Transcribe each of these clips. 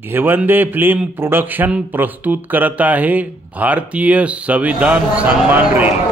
Ghevande film production प्रस्तुत करत आहे भारतीय संविधान सन्मान रैली।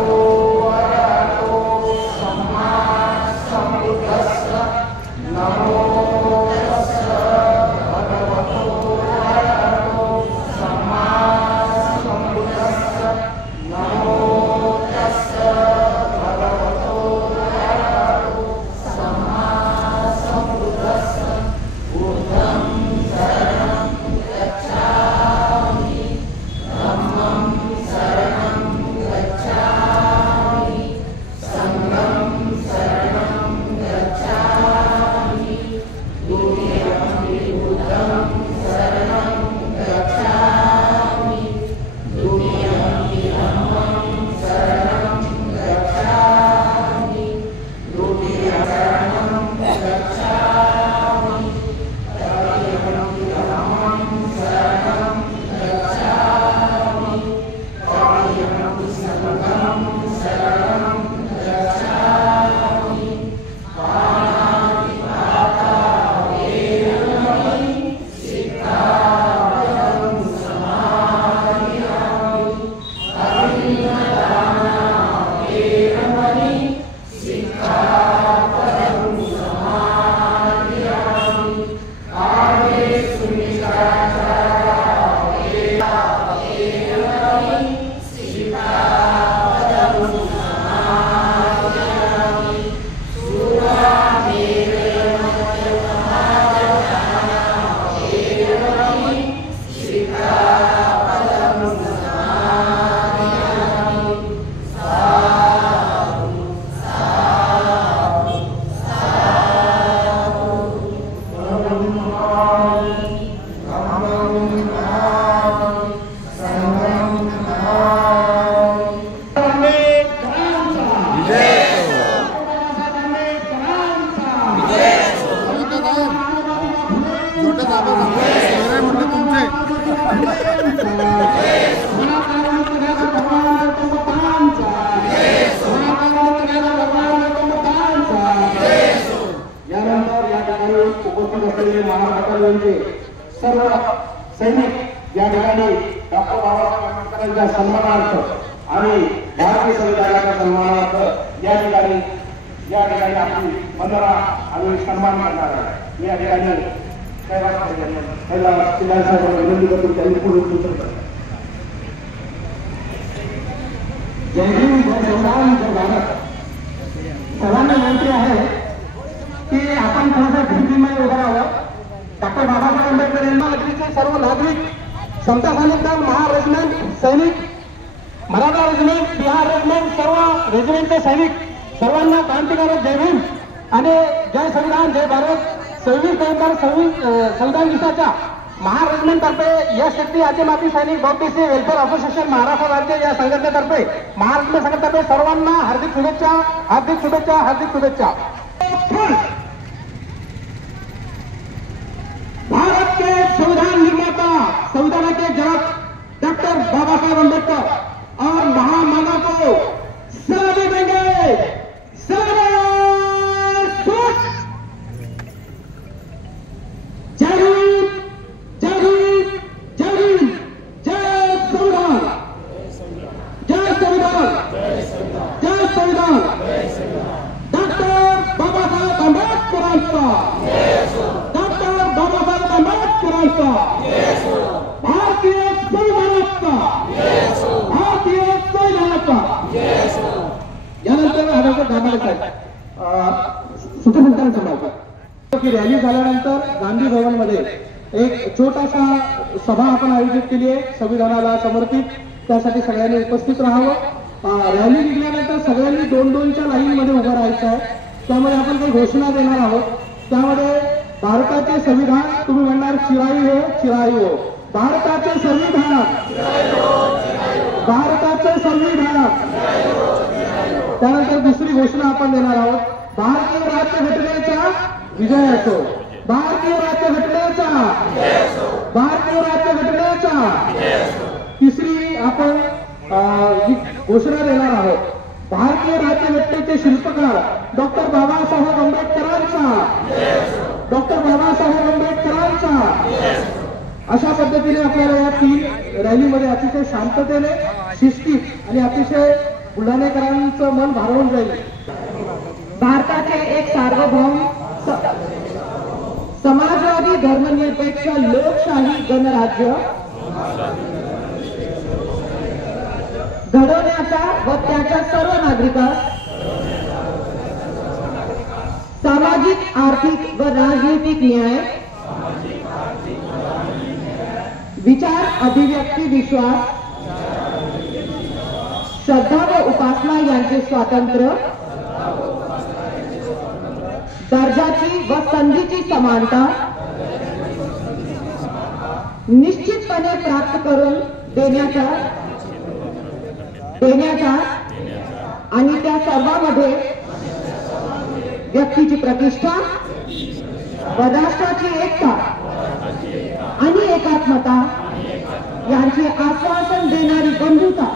सर्व सैनिक या ठिकाणी डॉक्टर बाबासाहेब आंबेडकरांच्या सन्मानार्थ आणि भारतीय संविधानाच्या सन्मानार्थ या ठिकाणी आपली वंदना आणि सन्मान करणार आहे। या ठिकाणी विनंती करतो त्यांनी पुढे जय हिंद, जय संविधान, जय भारत। सर्वांना विनंती आहे की आपण थोडंसं भीतीमध्ये उभं राहावं। डॉक्टर बाबासाहेब आंबेडकर यांना सर्व नागरिक, समता सैनिक दल, महार रेजिमेंट सैनिक, मराठा रेजिमेंट, बिहार रेजिमेंट, सर्व रेजिमेंटचे सैनिक सर्वांना क्रांतिकारक जय भीम आणि जय संविधान, जय भारत। 26 नोव्हेंबर संविधान दिवसाच्या महार रेजिमेंट तर्फे यश शक्ती आदिवासी सैनिक बौद्धिस्ट वेलफेअर असोसिएशन महाराष्ट्र राज्य या संघटनेतर्फे महाराष्ट्र संघटनेतर्फे सर्वांना हार्दिक शुभेच्छा, हार्दिक शुभेच्छा, हार्दिक शुभेच्छा। भारत के संविधान निर्माता, संविधान के जनक डॉक्टर बाबा साहेब अम्बेडकर और महामानव को सलामी देंगे। सलामी जय हिंद, जय हिंद, जय हिंद, जय संविधान, जय संविधान, जय संविधान। डॉक्टर बाबा साहेब आंबेडकरांचा, डॉक्टर बाबा साहेब आंबेडकरांचा, भारतीय संविधानाचा, भारतीय संविधानाचा। यानंतर आदरणीय दामाडे साहेब सूत्रसंचालन समाप्त की रॅली झाल्यानंतर गांधी भवन मध्ये एक छोटासा सभा आपण आयोजित केली आहे संविधानाला समर्पित। त्यासाठी सगळ्यांनी उपस्थित राहावं। रॅली निघाल्यानंतर सगळ्यांनी 2-2च्या लाईन मध्ये उभं राहायचं आहे। त्यामुळे आपण काही घोषणा देणार आहोत। त्यामध्ये भारताचे संविधान, तुम्ही म्हणणार चिराई हो, चिराई हो। भारताचे संविधान, भारताचे संविधान। त्यानंतर दुसरी घोषणा आपण देणार आहोत, भारतीय राज्यघटनेचा विजय असो, भारतीय राज्यघटनेचा, भारतीय राज्यघटनेचा। तिसरी आपण घोषणा देणार आहोत, भारतीय राज्यघटनेचे शिल्पकार डॉक्टर बाबासाहेब आंबेडकरांचा, डॉक्टर बाबासाहेब आंबेडकरांचा। अशा पद्धतीने आपल्याला या 3 रॅलीमध्ये अतिशय शांततेने, शिस्तीत आणि अतिशय बुलढाणेकरांचं मन भारावून जाईल. भारताचे एक सार्वभौम समाजवादी धर्मनिरपेक्ष लोकशाही गणराज्य घडवण्याचा व त्याच्या सर्व नागरिकांस सामाजिक, आर्थिक व राजनीतिक न्याय, विचार, अभिव्यक्ती, विश्वास, श्रद्धा व उपासना यांचे स्वातंत्र्य, दर्जाची व संधीची समानता निश्चितपणे प्राप्त करून देण्याचा आणि त्या सर्वांमध्ये व्यक्तीची प्रतिष्ठा व राष्ट्राची एकता आणि एकात्मता यांचे आश्वासन देणारी बंधुता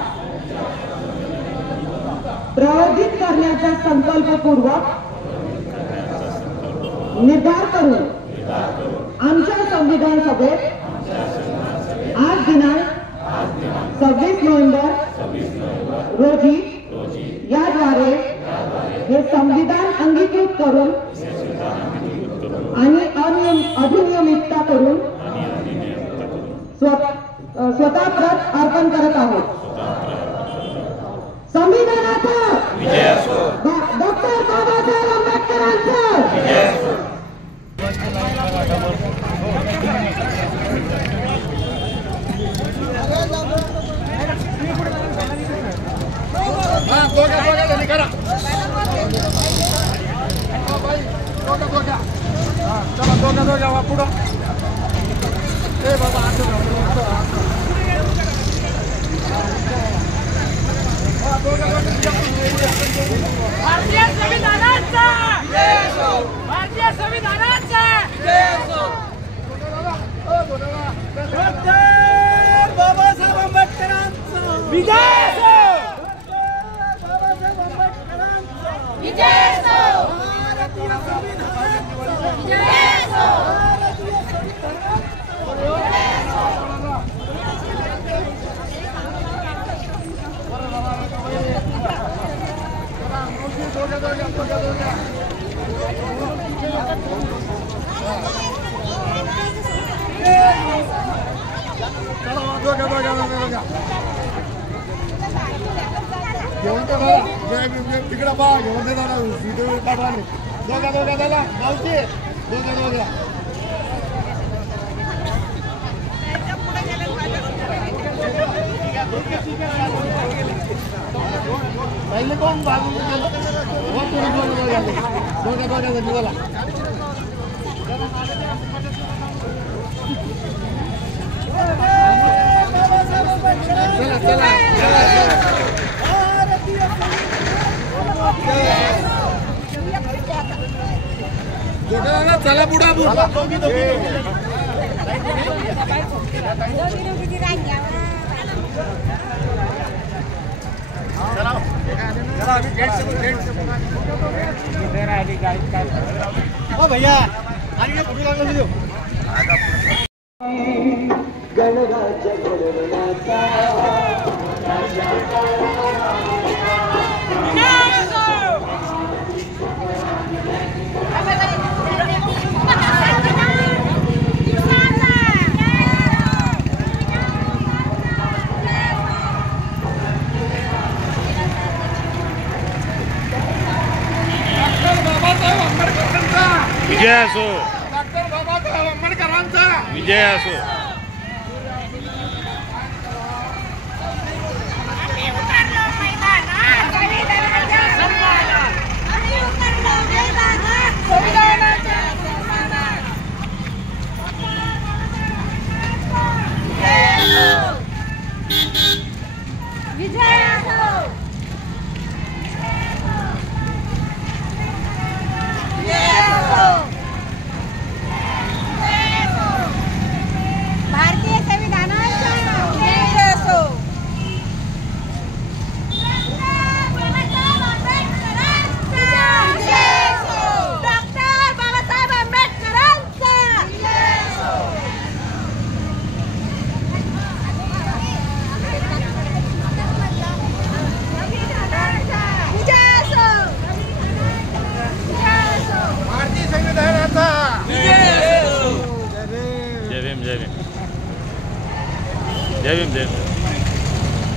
प्रवर्धित करण्याचा संकल्पपूर्वक निर्धार करून आमच्या संविधान सभेत आज दिनांक 26 नोव्हेंबर रोजी याद्वारे हे संविधान अंगीकृत करून आणि अधिनियमितता करून स्वतः प्रत अर्पण करत आहोत. संविधानाचा विजय असो. डॉक्टर बाबासाहेब आंबेडकरांचा विजय असो. भारतीय संविधानाचा भारतीय संविधानाचा डॉक्टर बाबासाहेब आंबेडकरांचा विजय असो. बाबासाहेब आंबेडकरांचा विजय असो. भारतीय संविधानाचा विजय असो. भारतीय संविधानाचा विजय असो. तिकडे बा घेऊन दे दादा व्हिडिओ काढवा. दोघा दादा मावशी दोघा पहिले कोण बाजून दोघा निघाला. चला पुढे भैया आणि फोटो लागला व्हिडिओ. गणराज्य घडवण्याचा विजय असो. डॉक्टर बाबासाहेब आंबेडकरांचा विजय असो. भारतीय संविधानाचा विजय असो. डॉक्टर भीम जय भीम जय भीम जय भीम.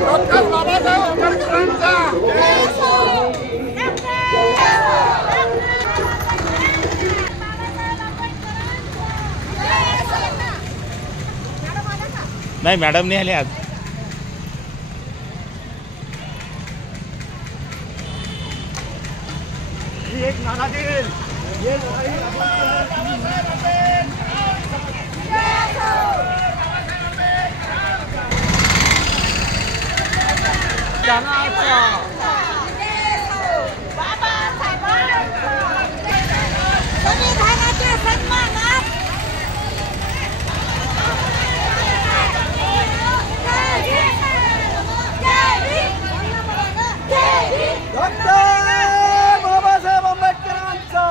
डॉक्टर बाबासाहेब आंबेडकरांचा नाही मॅडम नाही आले आज. एक नाना देईल संविधानाच्या सन्मानात डॉक्टर बाबासाहेब आंबेडकरांचा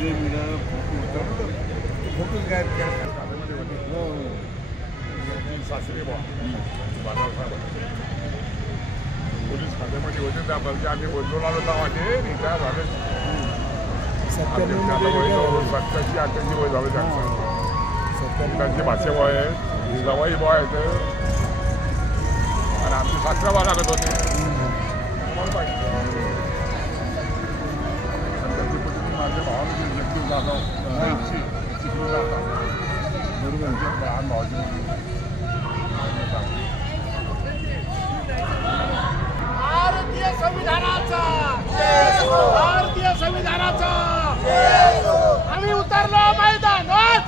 विजय मिळाला फोटो काय सासरी पोलीस खात्यामध्ये होते त्याबद्दल आम्ही बोलून आलो तेव्हा ते रिटायर झाले 87-88 वय झालं त्यांचं त्यांची भाषे बॉय आहे जवाई बॉय आहेत आणि आमची सासरा बा लागत होते त्यांची पद्धती माझ्या भावाला जगदीव जाधव चिखलीला होता बरोबर लहान भावाची भारतीय संविधानाचा भारतीय संविधानाचा आम्ही उतरलो मैदानात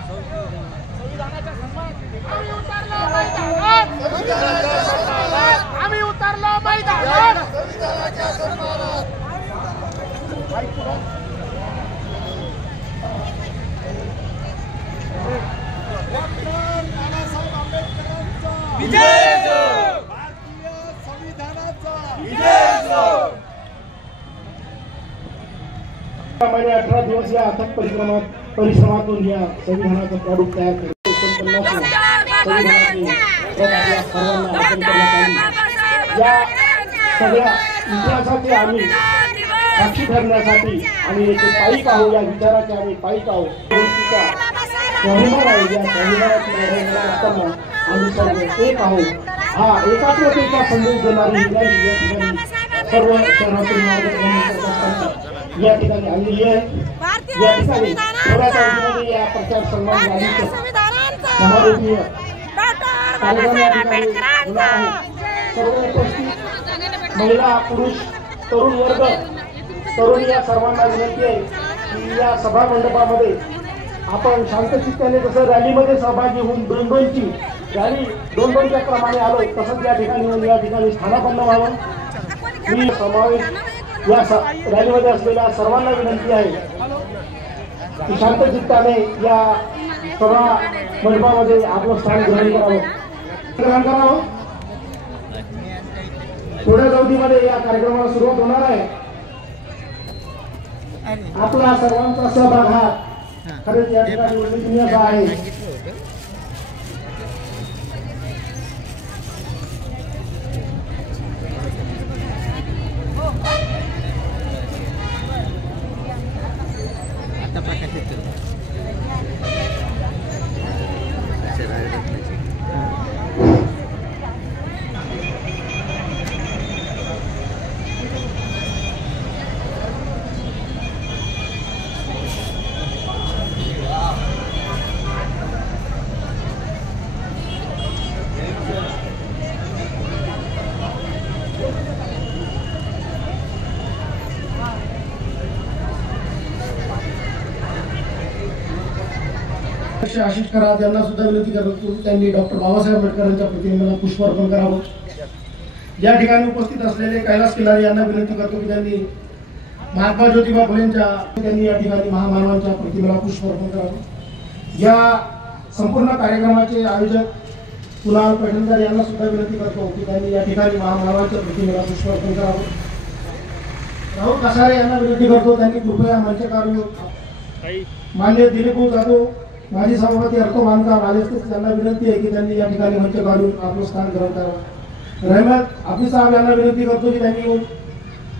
संविधानाचा सन्मान आम्ही उतरलो मैदानात आम्ही उतरलो मैदानात संविधानाच्या सन्मानात डॉक्टर बाबासाहेब आंबेडकरांचा विजय भारतीय संविधानाचा विजय 18 दिवस या अथक परिश्रमातून या संविधानाचं प्रारूप तयार केलं. 49 या सगळ्या इतिहासाचे आम्ही साक्षी ठरण्यासाठी आणि याचे पाईक आहोत, या विचाराचे आम्ही पाईक आहोत. संविधान आहे, या संविधानाची लढाई लढत असताना आम्ही सर्व एक आहोत. हा एकात्मतेचा संदेश देणारी या ठिकाणी सर्व शहरातून या ठिकाणी आलेली आहे. या ठिकाणी थोड्या या प्रचार सन्मान समारोपीय सर्व उपस्थित महिला पुरुष तरुण वर्ग तरुण या सर्वांना विनंती आहे की या सभा मंडपामध्ये आपण शांतचित्ताने जसं रॅलीमध्ये सहभागी होऊन दोन-दोनची रॅली दोन-दोनच्या क्रमाने आलो तसंच या ठिकाणी येऊन या ठिकाणी स्थानापन्न व्हावं. मी समावेश या रॅलीमध्ये असलेल्या सर्वांना विनंती आहे की शांतचित्ताने या सभा मंडपामध्ये आपलं स्थान ग्रहण करावं. थोड्याच अवधीमध्ये या कार्यक्रमाला सुरुवात होणार आहे. आपला सर्वांचा सहभाग हा खरंच या ठिकाणी उल्लेखनीय असा आहे. आशिष कराड यांना सुद्धा विनंती करतो त्यांनी डॉक्टर बाबासाहेब आंबेडकरांच्या प्रतिमेला पुष्प अर्पण करावं. या ठिकाणी उपस्थित असलेले कैलास खिलारी यांना विनंती करतो की त्यांनी महात्मा ज्योतिबा फुलेंच्या त्यांनी या ठिकाणी महामानवांच्या प्रतिमेला पुष्प अर्पण करावं. या संपूर्ण कार्यक्रमाचे आयोजक कुणाल पैठणकर यांना सुद्धा विनंती करतो की त्यांनी या ठिकाणी महामानवांच्या प्रतिमेला पुष्प अर्पण करावं. राहुल कसारे यांना विनंती करतो त्यांनी कृपया मंचकावर मान्य दिलीप जाधव माजी सभापती अर्थ बांधकाम आले त्यांना विनंती आहे की त्यांनी या ठिकाणी मंच काढून आपलं स्थान ग्रहण करावं. रहमत हाफिज साहेब यांना विनंती करतो की त्यांनी येऊन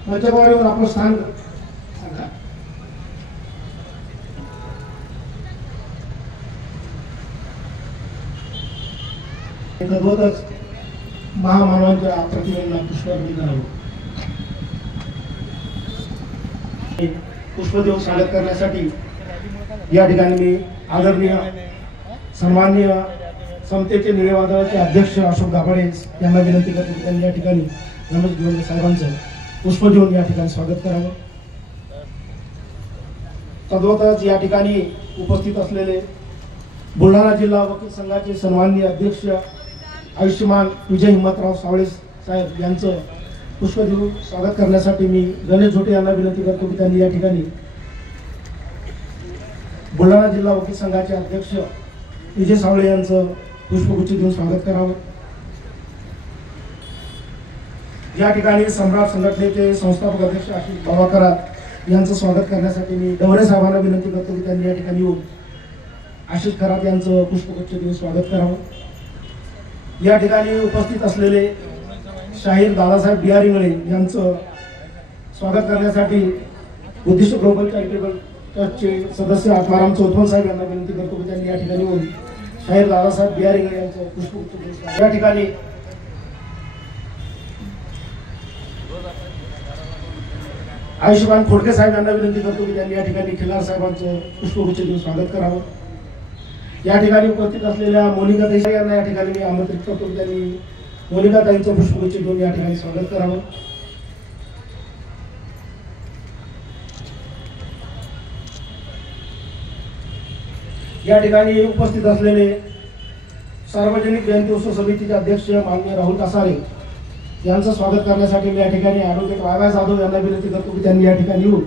मंचावर येऊन आपलं स्थान तद्वतच महामानवांच्या प्रतिमेला पुष्पार्पण करावं. पुष्प देऊन स्वागत करण्यासाठी या ठिकाणी मी आदरणीय सन्माननीय समतेचे निळे वादळाचे अध्यक्ष अशोक गाभाडे यांना विनंती करतो की त्यांनी या ठिकाणी रमेश गिवंडे साहेबांचं पुष्प देऊन या ठिकाणी स्वागत करावं. तद्वतच या ठिकाणी उपस्थित असलेले बुलढाणा जिल्हा वकील संघाचे सन्माननीय अध्यक्ष आयुष्यमान विजय हिम्मतराव सावळे साहेब यांचं पुष्प देऊन स्वागत करण्यासाठी मी गणेश झोटे यांना विनंती करतो की त्यांनी या ठिकाणी बुलढाणा जिल्हा वकील संघाचे अध्यक्ष विजय सावळे यांचं पुष्पगुच्छ देऊन स्वागत करावं. या ठिकाणी सम्राट संघटनेचे संस्थापक अध्यक्ष आशिष बाबा कराड यांचं स्वागत करण्यासाठी मी डवरे साहेबांना विनंती करतो की त्यांनी या ठिकाणी येऊन आशिष खरात यांचं पुष्पगुच्छ देऊन स्वागत करावं. या ठिकाणी उपस्थित असलेले शाहीर दादासाहेब बिहारी इंगळे यांचं स्वागत करण्यासाठी बुद्धिस्ट ग्लोबल चॅरिटेबल ट्रस्टचे सदस्य आत्माराम चौथवन साहेब यांना विनंती करतो की त्यांनी या ठिकाणी येऊन शाहीर दादासाहेब बिहारी इंगळे यांचं पुष्पगुच्छ देऊन या ठिकाणी आयुष्यमान खोडके साहेब यांना विनंती करतो की त्यांनी या ठिकाणी खिलार साहेबांचं पुष्पगुच्छ देऊन स्वागत करावं. या ठिकाणी उपस्थित असलेल्या मोनिका ताई यांना या ठिकाणी मी आमंत्रित करतो की त्यांनी मोनिका ताईंचं पुष्पगुच्छ देऊन या ठिकाणी स्वागत करावं. या ठिकाणी उपस्थित असलेले सार्वजनिक जयंती उत्सव समितीचे अध्यक्ष माननीय राहुल कासारे यांचं स्वागत करण्यासाठी मी या ठिकाणी ॲडव्होकेट वाय जाधव यांना विनंती करतो की त्यांनी या ठिकाणी येऊन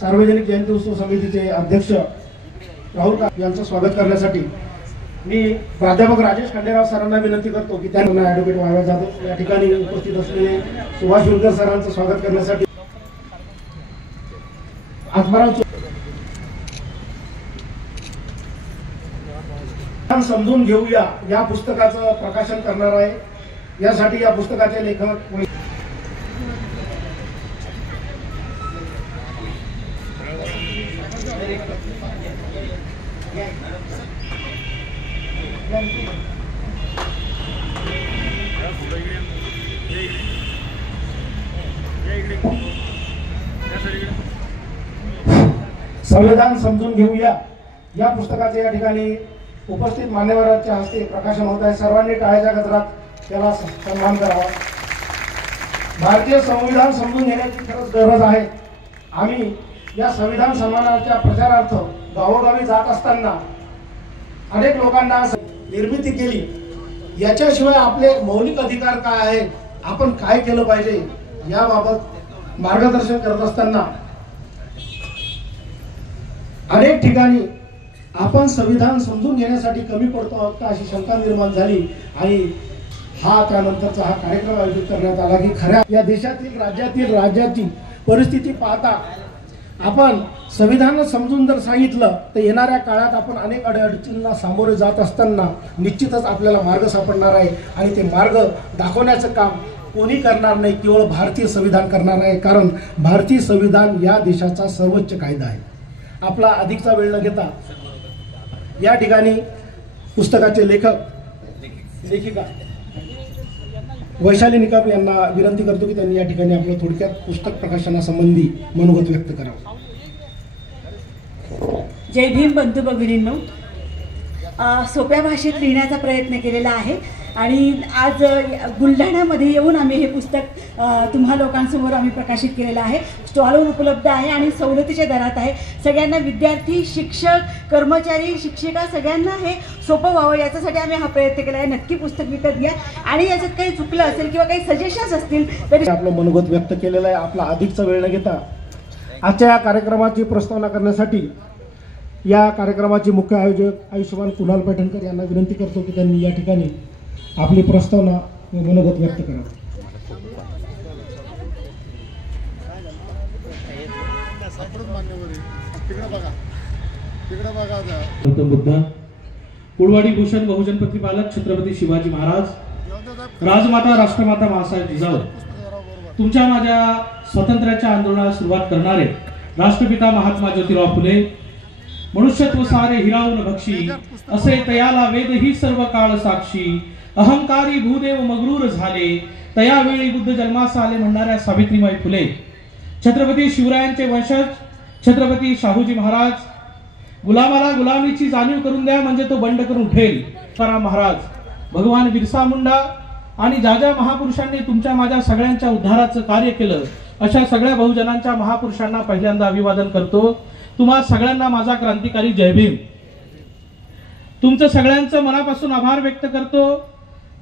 सार्वजनिक जयंती उत्सव समितीचे अध्यक्ष राहुल यांचं स्वागत करण्यासाठी मी प्राध्यापक राजेश खंडेराव सरांना विनंती करतो की त्यांना ॲडव्होकेट वाय जाधव या ठिकाणी उपस्थित असलेले सुभाष विलकर सरांचं स्वागत करण्यासाठी आत्माराम समजून घेऊया या पुस्तकाचं प्रकाशन करणार आहे. यासाठी या पुस्तकाचे लेखक संविधान समजून घेऊया या पुस्तकाचे या ठिकाणी उपस्थित मान्यवरांच्या हस्ते प्रकाशन होत आहे. सर्वांनी टाळ्याच्या गजरात त्याला सन्मान करावा. भारतीय संविधान समजून घेण्याची खरंच गरज आहे. आम्ही या संविधान सन्मानाच्या प्रचारार्थ गावोगावी जात असताना अनेक लोकांना निर्मिती केली. याच्याशिवाय आपले मौलिक अधिकार काय आहेत, आपण काय केलं पाहिजे याबाबत मार्गदर्शन करत असताना अनेक ठिकाणी आपण संविधान समजून घेण्यासाठी कमी पडतो आहोत का अशी शंका निर्माण झाली आणि त्यानंतरचा हा कार्यक्रम आयोजित करण्यात आला की खऱ्या या देशातील राज्याची परिस्थिती पाहता आपण संविधान समजून जर सांगितलं तर येणाऱ्या काळात आपण अनेक अडचणींना सामोरे जात असताना निश्चितच आपल्याला मार्ग सापडणार आहे आणि ते मार्ग दाखवण्याचं काम कोणी करणार नाही, केवळ भारतीय संविधान करणार आहे. कारण भारतीय संविधान या देशाचा सर्वोच्च कायदा आहे. आपला अधिकचा वेळ न घेता या ठिकाणी पुस्तकाचे लेखिका वैशाली निकम यांना विनंती करतो की त्यांनी या ठिकाणी आपलं थोडक्यात पुस्तक प्रकाशनासंबंधी मनोगत व्यक्त करावं. जय भीम बंधू भगिनींनो, सोप्या भाषेत लिहिण्याचा प्रयत्न केलेला आहे आणि आज बुलढाण्यामध्ये येऊन आम्ही हे पुस्तक तुम्हा लोकांसमोर आम्ही प्रकाशित केलेलं आहे. स्टॉलवर उपलब्ध आहे आणि सवलतीच्या दरात आहे. सगळ्यांना विद्यार्थी, शिक्षक, कर्मचारी, शिक्षिका सगळ्यांना हे सोपं व्हावं याच्यासाठी आम्ही हा प्रयत्न केला आहे. नक्की पुस्तक विकत घ्या आणि याच्यात काही चुकलं असेल किंवा काही सजेशन्स असतील तरी आपलं मनोगत व्यक्त केलेलं आहे. आपला अधिकचा वेळ न घेता आजच्या या कार्यक्रमाची प्रस्तावना करण्यासाठी या कार्यक्रमाचे मुख्य आयोजक आयुष्यमान कुणाल पैठणकर यांना विनंती करतो की त्यांनी या ठिकाणी आपली प्रस्तावना व मनोगत व्यक्त करावं. बुद्ध कुळवाडी भूषण बहुजन प्रतिपालक छत्रपती शिवाजी महाराज, राजमाता राष्ट्रमाता मासाहेब जिजाऊ, तुमच्या माझ्या स्वातंत्र्याच्या आंदोलनाला सुरुवात करणारे राष्ट्रपिता महात्मा ज्योतिराव फुले, मनुष्यत्व सारे हिरावून बक्षी, असे तयाला वेद ही सर्व काळ साक्षी, अहंकारी भूदेव मगरूर झाले, तयावेळी बुद्ध जन्मास आले म्हणणाऱ्या सावित्रीबाई फुले, छत्रपती शिवरायांचे वंशज छत्रपती शाहूजी महाराज, गुलामाला गुलामीची जाणीव करून द्या म्हणजे तो बंड करून उठेल तुकाराम महाराज, भगवान बिरसा मुंडा आणि ज्या ज्या महापुरुषांनी तुमच्या माझ्या सगळ्यांच्या उद्धाराचं कार्य केलं अशा सगळ्या बहुजनांच्या महापुरुषांना पहिल्यांदा अभिवादन करतो. तुम्हा सगळ्यांना माझा क्रांतिकारी जय भीम. तुमचं सगळ्यांचं मनापासून आभार व्यक्त करतो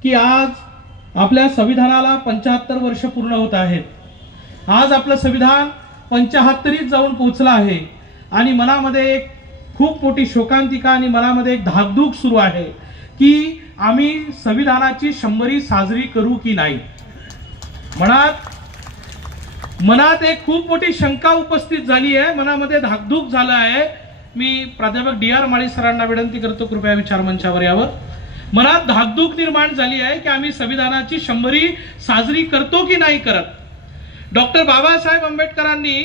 की आज आपल्या संविधानाला 75 वर्ष पूर्ण होत आहेत. आज आपलं संविधान 75रीत जाऊन पोहोचलं आहे आणि मनामध्ये एक खूप मोठी शोकांतिका आणि मनामध्ये एक धाकधूक सुरू आहे की आम्ही संविधानाची 100री साजरी करू की नाही. मनात एक खूप मोठी शंका उपस्थित झाली आहे, मनामध्ये धाकधूक झालं आहे. मी प्राध्यापक DR माळी सरांना विनंती करतो कृपया विचार मंचावर यावर. मनात धाकधूक निर्माण झाली आहे की आम्ही संविधानाची 100वी साजरी करतो की नाही करत. डॉक्टर बाबासाहेब आंबेडकरांनी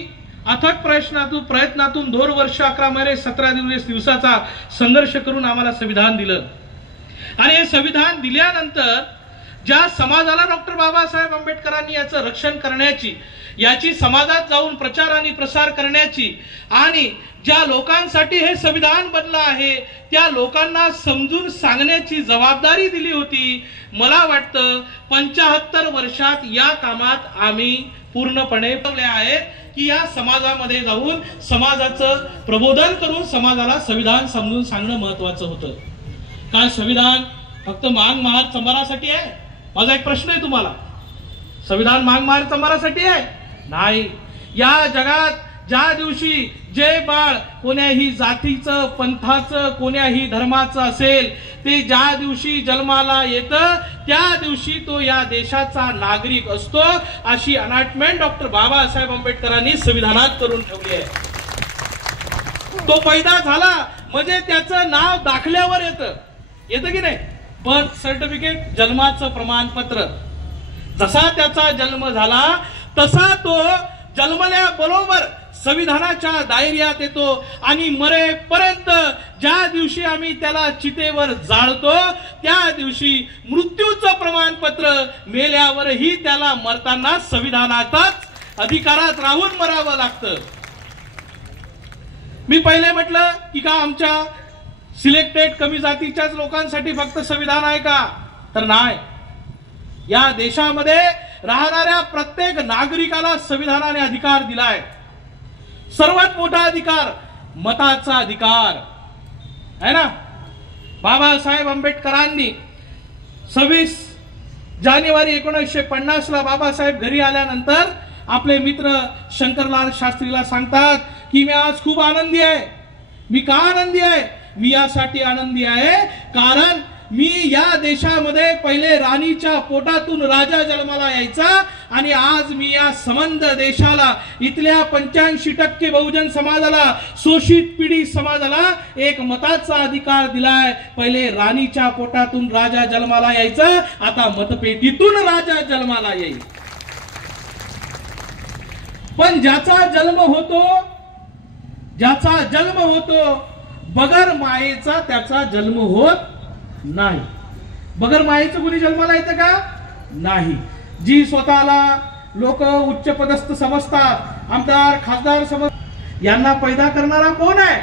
अथक प्रयत्नातून 2 वर्ष 11 महिने 17 दिवसाचा संघर्ष करून आम्हाला संविधान दिलं. आणि हे संविधान दिल्यानंतर ज्या समाजाला डॉक्टर बाबासाहेब आंबेडकरांनी याचं रक्षण करण्याची, याची समाजात जाऊन प्रचार आणि प्रसार करण्याची आणि ज्या लोकांसाठी हे संविधान बनलं आहे त्या लोकांना समजून सांगण्याची जबाबदारी दिली होती. मला वाटतं 75 वर्षात या कामात आम्ही पूर्णपणे आहेत की या समाजामध्ये जाऊन समाजाचं प्रबोधन करून समाजाला संविधान समजून सांगणं महत्वाचं होतं. काय संविधान फक्त मांग महार चंबारासाठी आहे? माझा एक प्रश्न आहे तुम्हाला. संविधान मांग महार चंबारासाठी आहे? नाही. या जगात ज्या दिवशी जे बाळ कोण्याही जातीचं, पंथाचं, कोण्याही धर्माचं असेल ते ज्या दिवशी जन्माला येतं त्या दिवशी तो या देशाचा नागरिक असतो, अशी अनाटमेंट डॉक्टर बाबासाहेब आंबेडकरांनी संविधानात करून ठेवली आहे. तो पैदा झाला म्हणजे त्याचं नाव दाखल्यावर येतं की नाही? बर्थ सर्टिफिकेट, जन्माचं प्रमाणपत्र. जसा त्याचा जन्म झाला तसा तो जन्मल्याबरोबर संविधानाच्या दायऱ्यात येतो आणि मरेपर्यंत ज्या दिवशी आम्ही त्याला चितेवर जाळतो त्या दिवशी मृत्यूचं प्रमाणपत्र मेल्यावरही त्याला मरताना संविधानाचाच अधिकारात राहून मरावं लागतं. मी पहिले म्हटलं की का आमच्या सिलेक्टेड कमी जातीच्याच लोकांसाठी फक्त संविधान आहे का? तर नाही. या देशामध्ये राहणाऱ्या प्रत्येक नागरिकाला संविधानाने अधिकार दिलाय. सर्वात मोठा अधिकार मताचा अधिकार आहे ना. बाबासाहेब आंबेडकरांनी 26 जानेवारी 1950 ला बाबासाहेब घरी आल्यानंतर आपले मित्र शंकरलाल शास्त्रीला सांगतात की मी आज खूप आनंदी आहे. मी का आनंदी आहे? मी यासाठी आनंदी आहे कारण मी या देशामध्ये पहिले राणीच्या पोटातून राजा जन्माला यायचा आणि आज मी या संबंध देशाला, इथल्या 85% बहुजन समाजाला, शोषित पिढी समाजाला एक मताचा अधिकार दिलाय. पहिले राणीच्या पोटातून राजा जन्माला यायचा, आता मतपेटीतून राजा जन्माला येईल. पण ज्याचा जन्म होतो बगर मायेचा त्याचा जन्म होत नाही. बगर मायेचं कुणी जन्माला येतं का? नाही. जी स्वतःला लोक उच्च पदस्थ समजतात, आमदार खासदार समजतात, यांना पैदा करणारा कोण आहे?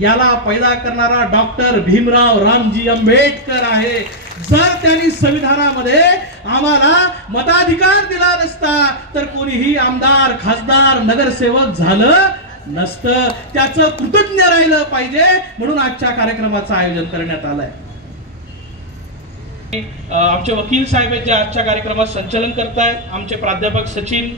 याला पैदा करणारा डॉक्टर भीमराव रामजी आंबेडकर आहे. जर त्यांनी संविधानामध्ये आम्हाला मताधिकार दिला नसता तर कोणीही आमदार, खासदार, नगरसेवक झालं नसतं. त्याचं कृतज्ञ राहिलं पाहिजे म्हणून आजच्या कार्यक्रमाचं आयोजन करण्यात आलंय. आमचे वकील साहेब जे आजच्या कार्यक्रमात संचालन करतायत, आमचे प्राध्यापक सचिन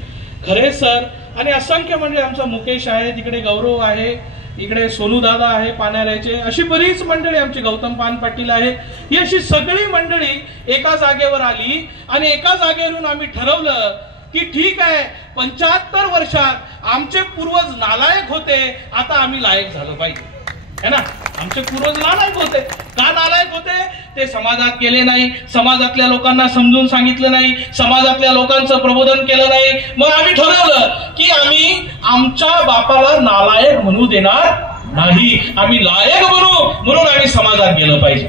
खरे सर आणि असंख्य मंडळी, आमचा मुकेश आहे, तिकडे गौरव आहे, इकडे सोनू दादा आहे पाण्याचे, अशी बरीच मंडळी, आमचे गौतम पान पाटील आहे. ही अशी सगळी मंडळी एका जागेवर आली आणि एका जागेवरून आम्ही ठरवलं की ठीक आहे 75 वर्षात आमचे पूर्वज नालायक होते, आता आम्ही लायक झालो पाहिजे है ना. आमचे पूर्वज नालायक होते. का नालायक होते? ते समाजात गेले नाही, समाजातल्या लोकांना समजून सांगितलं नाही, समाजातल्या लोकांचं प्रबोधन केलं नाही. मग आम्ही ठरवलं की आम्ही आमच्या बापाला नालायक म्हणू देणार नाही, आम्ही लायक बनू म्हणून आम्ही समाजात गेलं पाहिजे.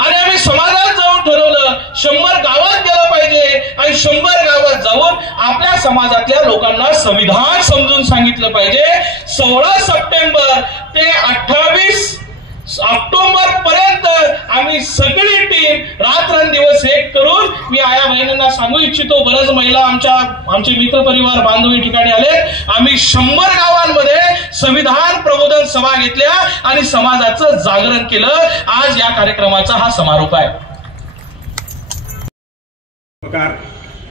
आणि आम्ही समाजात जाऊन ठरवलं 100 गावात गेलं पाहिजे आणि 100 गावात जाऊन आपल्या समाजातल्या लोकांना संविधान समजून सांगितलं पाहिजे. 16 सप्टेंबर ते 28 ऑक्टोबर पर्यंत आम्ही सगळी टीम रात्रंदिवस एक करून, मी आया बहिणींना सांगू इच्छितो, बरेच महिला आमचे मित्र परिवार बांधवी ठिकाणी आले, आम्ही 100 गावांमध्ये संविधान प्रबोधन सभा घेतल्या आणि समाजाचं जागरण केलं. आज या कार्यक्रमाचा हा समारोप आहे.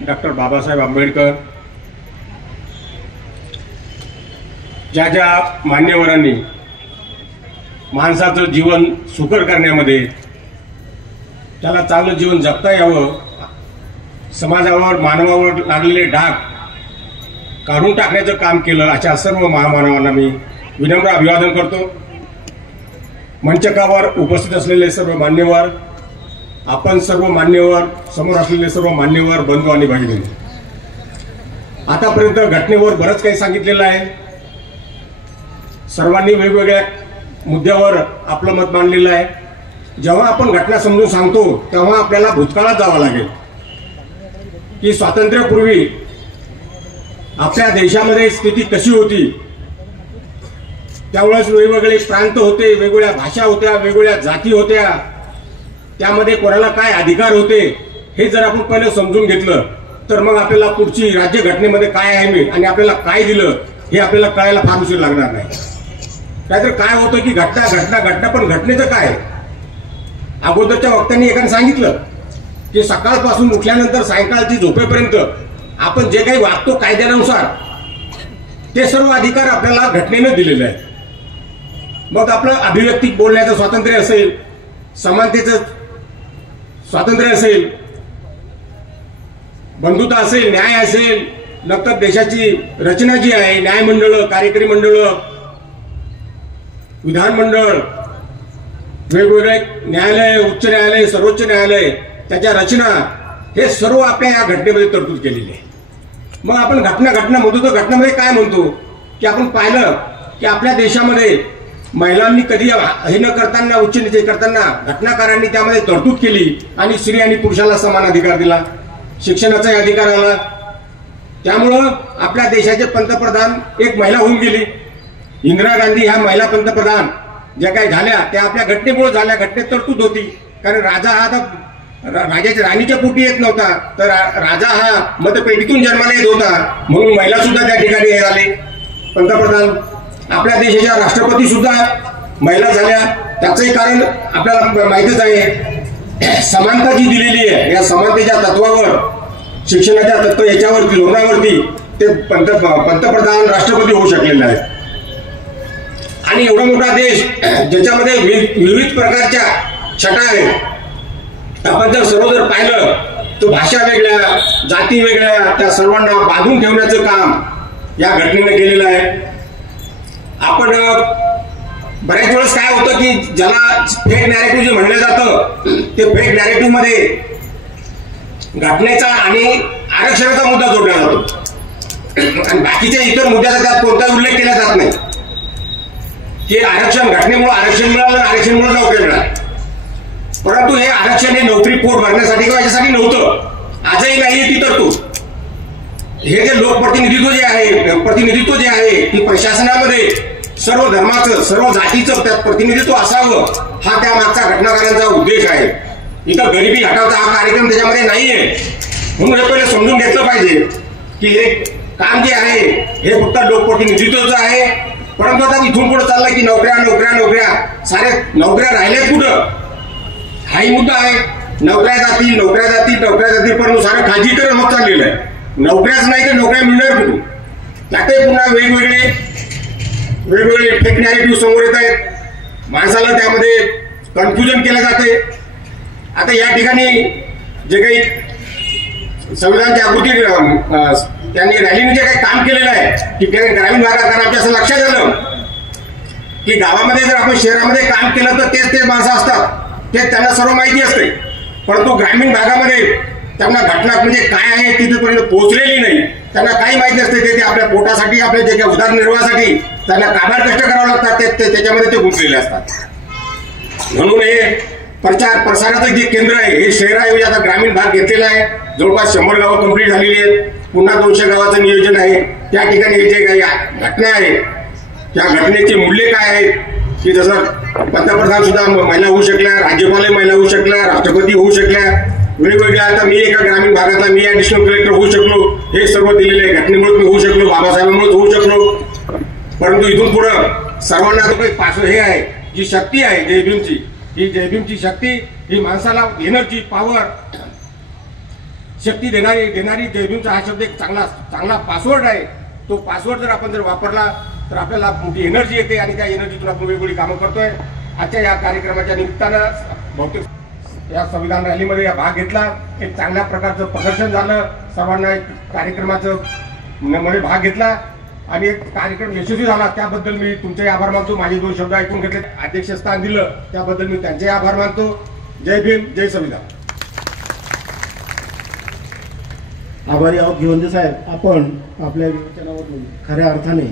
डॉक्टर बाबासाहेब आंबेडकर, ज्या मान्यवरांनी माणसाचं जीवन सुकर करण्यामध्ये, त्याला चांगलं जीवन जगता यावं, समाजावर मानवावर लागलेले डाग काढून टाकण्याचं काम केलं अशा सर्व महामानवांना मी विनम्र अभिवादन करतो. मंचकावर उपस्थित असलेले सर्व मान्यवर, आपण सर्व मान्यवर, समोर असलेले सर्व मान्यवर बंधू आणि भगिनी, आतापर्यंत घटनेवर बरंच काही सांगितलेलं आहे. सर्वांनी वेगवेगळ्या मुद्द्यावर आपलं मत मांडलेलं आहे. जेव्हा आपण घटना समजून सांगतो तेव्हा आपल्याला भूतकाळात जावं लागेल की स्वातंत्र्यापूर्वी आपल्या देशामध्ये स्थिती कशी होती. त्यावेळेस वेगवेगळे प्रांत होते, वेगवेगळ्या भाषा होत्या, वेगवेगळ्या जाती होत्या, त्यामध्ये कोणाला काय अधिकार होते हे जर आपण पहिलं समजून घेतलं तर मग आपल्याला पुढची राज्यघटनेमध्ये काय आहे आणि आपल्याला काय दिलं हे आपल्याला कळायला फार उशीर लागणार नाही. नाहीतर काय होतं की घटना पण घटनेचं काय. अगोदरच्या वक्त्यांनी एकाने सांगितलं की सकाळपासून उठल्यानंतर सायंकाळची झोपेपर्यंत आपण जे काही वागतो कायद्यानुसार ते सर्व अधिकार आपल्याला घटनेनं दिलेले आहेत. मग आपलं अभिव्यक्ती बोलण्याचं स्वातंत्र्य असेल, समानतेचं स्वातंत्र्य असेल, बंधुता असेल, न्याय असेल, नंतर देशाची रचना जी आहे, न्यायमंडळ, कार्यकारी मंडळ, विधानमंडळ, वेगवेगळे न्यायालय, उच्च न्यायालय, सर्वोच्च न्यायालय, त्याच्या रचना, हे सर्व आपल्या या घटनेमध्ये तरतूद केलेली आहे. मग आपण घटना म्हणतो तर घटनेमध्ये काय म्हणतो की आपण पाहिलं की आपल्या देशामध्ये महिलांनी कधी हे न करताना, उच्च नीच करताना घटनाकारांनी त्यामध्ये तरतूद केली आणि स्त्री आणि पुरुषाला समान अधिकार दिला, शिक्षणाचाही अधिकार आला. त्यामुळं आपल्या देशाचे पंतप्रधान एक महिला होऊन गेली. इंदिरा गांधी ह्या महिला पंतप्रधान ज्या काही झाल्या त्या आपल्या घटनेमुळे झाल्या. घटनेत तरतूद होती, कारण राजा हा राजाच्या राणीच्या पोटी येत नव्हता, तर राजा हा मतपेटीतून जन्माला येत होता, म्हणून महिला सुद्धा त्या ठिकाणी हे झाले पंतप्रधान. आपल्या देशाच्या राष्ट्रपती सुद्धा महिला झाल्या. त्याचंही कारण आपल्याला माहितीच आहे. समानता जी दिलेली आहे या समानतेच्या तत्वावर, शिक्षणाच्या तत्व याच्यावरती, धोरणावरती ते पंतप्रधान, राष्ट्रपती होऊ शकलेले आहेत. आणि एवढा मोठा देश ज्याच्यामध्ये विविध प्रकारच्या छटा आहेत. आपण जर सर्व पाहिलं तर भाषा वेगळ्या, जाती वेगळ्या, त्या सर्वांना बांधून ठेवण्याचं काम या घटनेने केलेलं आहे. आपण बऱ्याच वेळेस काय होतं की ज्याला फेक नॅरेटिव्ह जे म्हणलं जातं ते फेक नॅरेटिव्ह मध्ये घटनेचा आणि आरक्षणाचा मुद्दा जोडला जातो आणि बाकीच्या इतर मुद्द्याचा त्यात कोणताही उल्लेख केला जात नाही की आरक्षण, घटनेमुळे आरक्षण मिळालं, आरक्षणमुळे नोकरी मिळाली. परंतु हे आरक्षण हे नोकरी पोट भरण्यासाठी किंवा याच्यासाठी नव्हतं, आजही नाहीये ती तरतूद. हे जे लोकप्रतिनिधित्व जे आहे की प्रशासनामध्ये सर्व धर्माचं, सर्व जातीचं त्यात प्रतिनिधित्व असावं, हा त्या मागचा घटनाकारांचा उद्देश आहे. इथं गरिबी हटावचा हा कार्यक्रम त्याच्यामध्ये नाहीये. म्हणून हे पहिले समजून घेतलं पाहिजे की हे काम जे आहे हे फक्त लोकप्रतिनिधित्वचं आहे. परंतु आता इथून पुढे चाललंय की नोकऱ्या सारे नोकऱ्या राहिल्यात कुठं, हाही मुद्दा आहे. नोकऱ्या जातील परंतु सारं खाजगीकरण होत चाललेलं आहे. नोकऱ्याच नाही तर नोकऱ्या मिळणार कुठून. त्यातही पुन्हा वेगवेगळे फेक नॅरेटिव्ह समोर येत आहेत. माणसाला त्यामध्ये कन्फ्युजन केलं जाते. आता या ठिकाणी जे काही संविधान जागृती त्यांनी रॅलीने जे काही काम केलेलं आहे की ग्रामीण भागात, कारण आमच्या असं लक्षात आलं की गावामध्ये जर आपण शहरामध्ये काम केलं तर तेच माणसं असतात, ते त्यांना सर्व माहिती असते. परंतु ग्रामीण भागामध्ये त्यांना घटना म्हणजे काय आहे तिथेपर्यंत पोहोचलेली नाही, त्यांना काही माहिती नसते. ते आपल्या पोटासाठी, आपल्या जे काही उदरनिर्वाहासाठी त्यांना काबाड कष्ट करावं लागतात, ते त्याच्यामध्ये ते गुंतलेले असतात. म्हणून हे प्रसाराचं जे केंद्र आहे हे शहराऐवजी आता ग्रामीण भाग घेतलेला आहे. जवळपास 100 गावं कंप्लीट झालेली आहेत. पुन्हा 200 गावाचं नियोजन आहे. त्या ठिकाणी जे काही घटना आहे त्या घटनेचे मूल्य काय आहेत की जसं पंतप्रधान सुद्धा महिला होऊ शकल्या, राज्यपालही महिला होऊ शकल्या, राष्ट्रपती होऊ शकल्या, वेगवेगळ्या. आता मी एका ग्रामीण भागातला, मी ऍडिशनल कलेक्टर होऊ शकलो, हे सर्व दिलेले आहे. घटनेमुळे मी होऊ शकलो, बाबासाहेबांमुळे होऊ शकलो. परंतु इथून पुढं सर्वांना जो काही हे आहे, जी शक्ती आहे जयभीमची, ही जयभीमची शक्ती ही माणसाला एनर्जी, पॉवर, शक्ती देणारी जयभीमचा हा शब्द एक चांगला पासवर्ड आहे. तो पासवर्ड जर आपण वापरला तर आपल्याला मोठी एनर्जी येते आणि त्या एनर्जीतून आपण वेगवेगळी कामं करतोय. आजच्या या कार्यक्रमाच्या निमित्तानं बहुतेक या संविधान रॅलीमध्ये भाग घेतला. एक चांगल्या प्रकारचं प्रदर्शन झालं. सर्वांना कार्यक्रमाचं मध्ये भाग घेतला आणि एक कार्यक्रम यशस्वी झाला, त्याबद्दल मी तुमचे आभार मानतो. माझे 2 शब्द ऐकून घेतले, अध्यक्षस्थान दिलं त्याबद्दल मी त्यांचे आभार मानतो. जय भीम, जय संविधान. आभारी आहोत घेवंदे साहेब. आपण आपल्या विवेचनामधून खऱ्या अर्थाने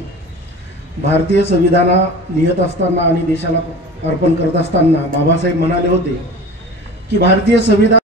भारतीय संविधान लिहित असताना आणि देशाला अर्पण करत असताना बाबासाहेब म्हणाले होते की भारतीय संविधान